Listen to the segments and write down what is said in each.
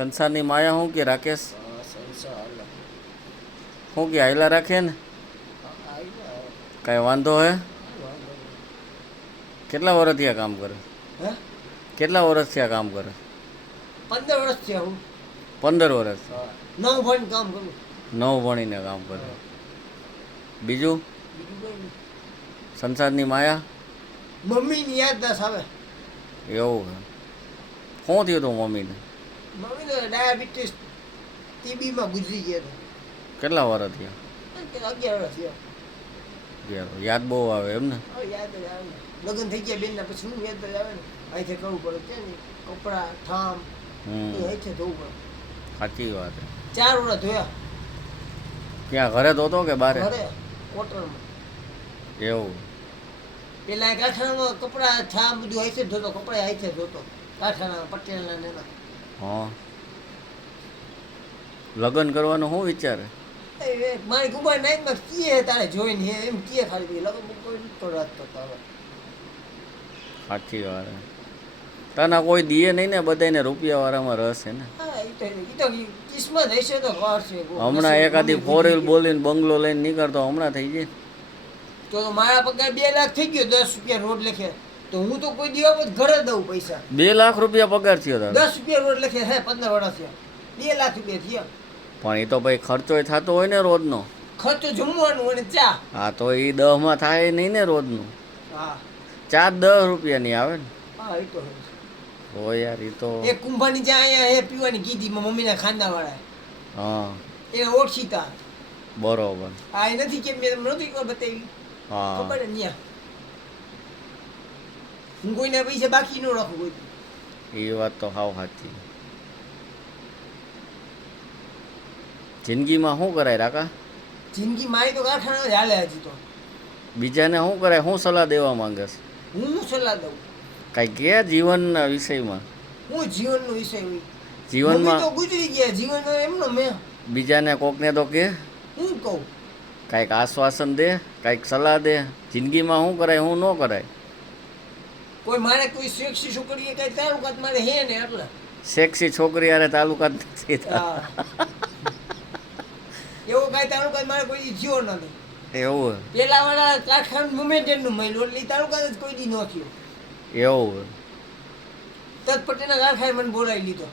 સંસારની માયા શું કે રાકેશ સંસાર હાલે. શું કે આયલા રાખે ને આવ્યા કાંઈ વાંધો હે વાંધો નહીં. કેટલા વર્ષથી આ કામ કરે હે કેટલા વર્ષથી આ કામ કરે 15 વર્ષ થયા હું 15 વર્ષ 9 ભણ કામ કરું. 9 ભણીને કામ કરે બીજું બીજું કંઈ નહીં. સંસારની માયા મમ્મીની યાદદાસ્ત આવે. એવું છે શું થયું હતું મમ્મીને મમ્મીને ડાયાબિટીસ ટીબીમાં ગુજરી ગયા હતા. કેટલા વર્ષ થયા 11 વર્ષ થયા. યાદ બહુ આવે એમ ને હવે યાદ જ આવે ને. લગ્ન થઈ ગયા બેનના પછી શું યાદ જ આવે ને. અહીંથી કરવું પડે છે ને કપડાં ઠામ એ અહીંથી ધોવું પડે. સાચી વાત છે 4 વર્ષ ધોયા ક્યાં ઘરે તો હતો કે બારે ઘરે કોટરમાં. એવું પેલા કારખાનામાં કપડાં ઠામ બધું અહીંથી જ ધોતો. કપડાં અહીંથી જ ધોતો કારખાના પટેલના ને એના. હા લગ્ન કરવાનો શું વિચારે મારી કુંભાર નાઈટમાં કીએ તારે જોઈને એમ કીએ ખાલી લગ્ન કોઈ નથી કરાતો તારે. સાચી વાત છે તને કોઈ દીએ નહીં ને બધાને રૂપિયાવાળામાં રસ છે ને હા એ તો કિસ્મત હશે તો કરશે. હમણાં એકાદી ફોર વ્હીલ બોલીને બંગલો લઈને નીકળતો હમણાં થઈ જાય તો મારા પગાર 2 લાખ થઈ ગયો 10 રૂપિયા રોડ લખે તો હું તો કોઈ દિવસ ઘરે દઉં પૈસા. 2 લાખ રૂપિયા પગાર થયો તારો 10 રૂપિયા રોડ લખે હે 15 વર્ષ થયા 2 લાખ રૂપિયા થયા. પણ એ તો ભાઈ ખર્ચોય થતો હોય ને રોજનો ખર્ચો જમવાનું અને ચા. હા તો એ 10માં થાય નહીં ને રોજનું હા 4-10 રૂપિયાની આવે ને હા એ તો ઓ યાર એ તો એક કુંભાની ચા અહીંયા હે પીવાની કીધી મમ્મીના ખાંડા વાળા હા એને ઓળખીતા. બરોબર આ એ નથી કે મેં તમને નહોતી બતાવી હા ખબર ને ન્યા હું કોઈના પૈસા બાકી ન રાખું કોઈ. એ વાત તો હાવ સાચી જિંદગીમાં શું કરાય રાકા જિંદગી મારી તો કારખાના જ હાલે હજી તો. બીજાને શું કરાય શું સલાહ દેવા માંગસ હું સલાહ દઉં કાંઈ કે જીવનના વિષયમાં હું જીવનનો વિષય હોય. જીવનમાં મમ્મી તો ગુજરી ગયા જીવનનો એમનો મેં બીજાને કોકને તો કે હું કહું. કાંઈક આશ્વાસન દે કાંઈક સલાહ દે જિંદગીમાં શું કરાય શું ન કરાય કોઈ મારે કોઈ સેક્સી છોકરીએ કઈ તાલુકાત મારે હે ને એટલે સેક્સી છોકરી યારે તાલુકા જ નથી થતા. હા. એવો કઈ તાલુકાત મારે કોઈ થયો નથી. એવું પેલા વાળા કારખાના મુમેન્ટનું મહિલો એટલે ઈ તાલુકા જ કોઈ દી ન થયો. એવું તત પટેલના કારખાને મને બોલાવી લીધો.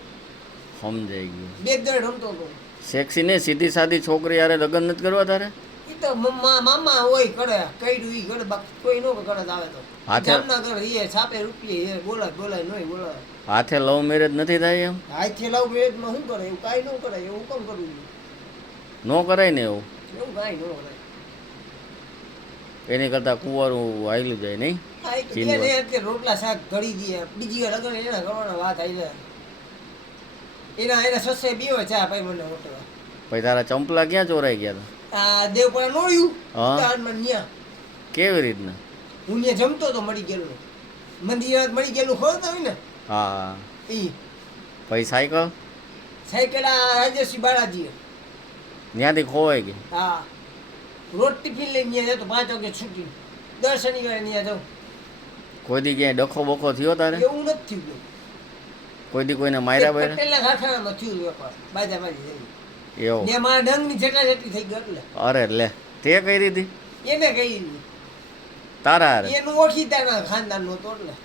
સમજાઈ ગયું બે દડ રમતો હતો. સેક્સી ને સીધી સાદી છોકરી યારે લગ્ન નથી કરવા તારે ઈ તો મામા હોય કરે કઈડું ઈ કરે બાકી કોઈ નો કરે જ આવે તો હાથે- જામના કરે એ છાપે રૂપિયે એ બોલાય નોય બોલાય. હાથે લવ મેરેજ નથી થાય એમ હાથે લાવ મેરેજમાં શું કરે એવું કાંઈ ન કરે એવું કેમ કરવું ન કરાય ને એવું એવું કાંઈ ન કરે. એની કરતાં કુંવારું હાલ્યું જાય નહીં હા એ તો ચીનવા. બે એટલે રોટલા શાક ઘડી દે બીજી વાર લગન એના કરવાના વાત આવી જાય. એના સસે બીવે ચા પાઈ મને રોટલા. પછી તારા ચંપલા ક્યાં ચોરાઈ ગયા હતા આ દેવપરા નોળ્યું હા. ઉત્તરાયણમાં ન્યા કેવી રીતના હું ત્યાં જમતો તો મળી ગયેલું મંદિર મળી ગયેલું ખોલતા હોય ને હા ઈ પછી સાયકલ સાયકલ આ રાજેશી બાળાજી ત્યાંથી ખોવાઈ ગઈ હા રોજ ટિફિન લઈને ત્યાં જતો 5 વાગે છૂટી દર શનિવારે ત્યાં જાઉં. કોઈ દી ક્યાંય ડખો બખો થયો તારે એવું નથી થયું. કોઈ દી કોઈને માર્યા બાર્યા પટેલના કારખાનામાં થયું એકવાર બાજામાંથી થઈ એવું ને મારા ડંગની જેટલા જેટલી થઈ ગઈ એટલે અરે લે તે કઈ રીતે એને કહી તારા હારે એનું ઓળખીતાના ખાનદાનનું હતું એટલે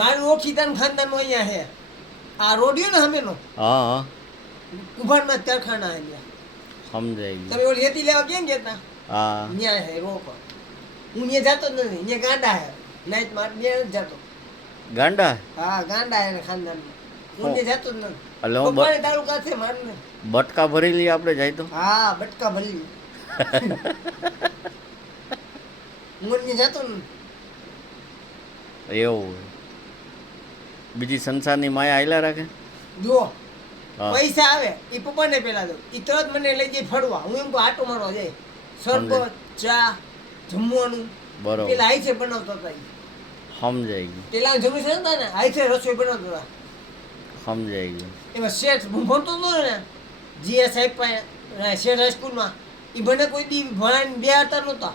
મારું ઓળખીતાનું ખાનદાનનું અહીંયા છે. આ રોડિયો ને હમેનો હા હા કુંભારના કારખાના છે ત્યાં. સમજાઈ ગયું તમે ઓલી રેતી લેવા કેમ ગયા હા ન્યા હે રોકો હું ત્યાં જતો જ નથી ત્યાં ગાંડા હે નાઈટમાં બે નથી જતો. ગાંડા હા ગાંડા હે ખાનદાનમાં હું ત્યાં જતો જ નથી. એટલે હું પપ્પાને તાલુકા છે મારને. બટકા ભરી લઈએ આપણે જાય તો હા બટકા ભરી હું ત્યાં જતો ને એવું હોય. બીજી સંસારની માયા આયલા રાખે જો હા પૈસા આવે એ પપ્પાને પેલા દઉં એ તરત મને લઈ જાય ફરવા હું એમ કહું આટો મારવા જાય શરબત ચા જમવાનું બરોબર પેલા હાઈસે બનાવતા હતા ઈ. સમજાઈ ગયું પેલા જરૂર છે ને હાઈસે રસોઈ બનાવતા હતા સમજાઈ ગયું એમાં શેઠ હું ભણતો હતો ને જીએ સાહેબ પાસે શેઠ હાઈસ્કૂલમાં એ મને કોઈ દી ભણાવીને બે હતા નહોતા.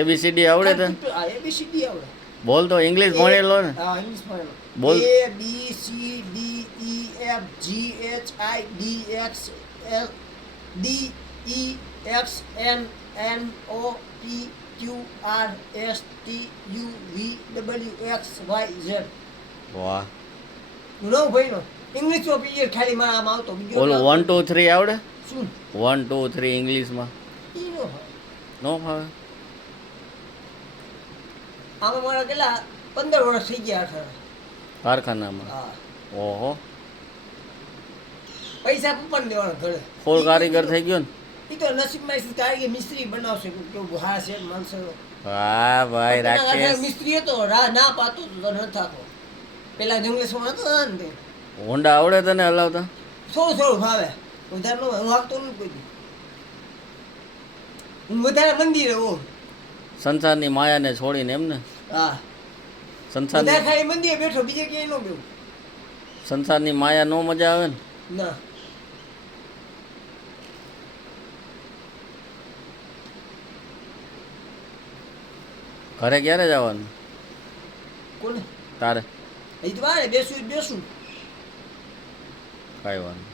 એબીસીડી આવડે તને હા એબીસીડી આવડે. બોલ તો ઇંગ્લિશ ભણેલો ને હા ઇંગ્લિશ ભણેલો બોલ. A B C D E FGHIDXLDEXNOPQRSTUVWXYZ. વાહ. નવ ભાઈનો ઇંગ્લિશનો પીરિયડ ખાલી મારા આમ આવતો બીજો ઓલું ના 1 આવતો. 2 3 આવડે? શું 1 2 3 ઇંગ્લિશમાં ઈ નો હોય. નો ફાવે? આમાં મારા કેટલા 15 વર્ષ થઈ ગયા 18. કારખાનામાં? હા ઓહો, પૈસા પપ્પાને દેવાના ઘરે. ફૂલ કારીગર થઈ ગયો ને? ઈ તો નસીબમાં છે, કારીગર મિસ્ત્રી બનાવશે કેવું હા છે માણસો. વાહ ભાઈ રાકેશ. મિસ્ત્રી હતો ના પાતો તો ન થાતો. પેલા જંગલેશ્વર હતો ને તે. હોન્ડા આવડે તને હલાવતા? થોડું ભાવે વધારે નો હું આપતો નથી કોઈ દી. હું વધારે મંદિરે હોઉં. સંસારની માયાને છોડીને એમ ને? હા સંસારની વધારે ખાલી મંદિરે બેઠો બીજે ક્યાંય નો બેવું. સંસારની માયા નો મજા આવે ને? ના ઘરે ક્યારે જવાનું કોને તારે? એ તો વારે બેસું કાંઈ વાનું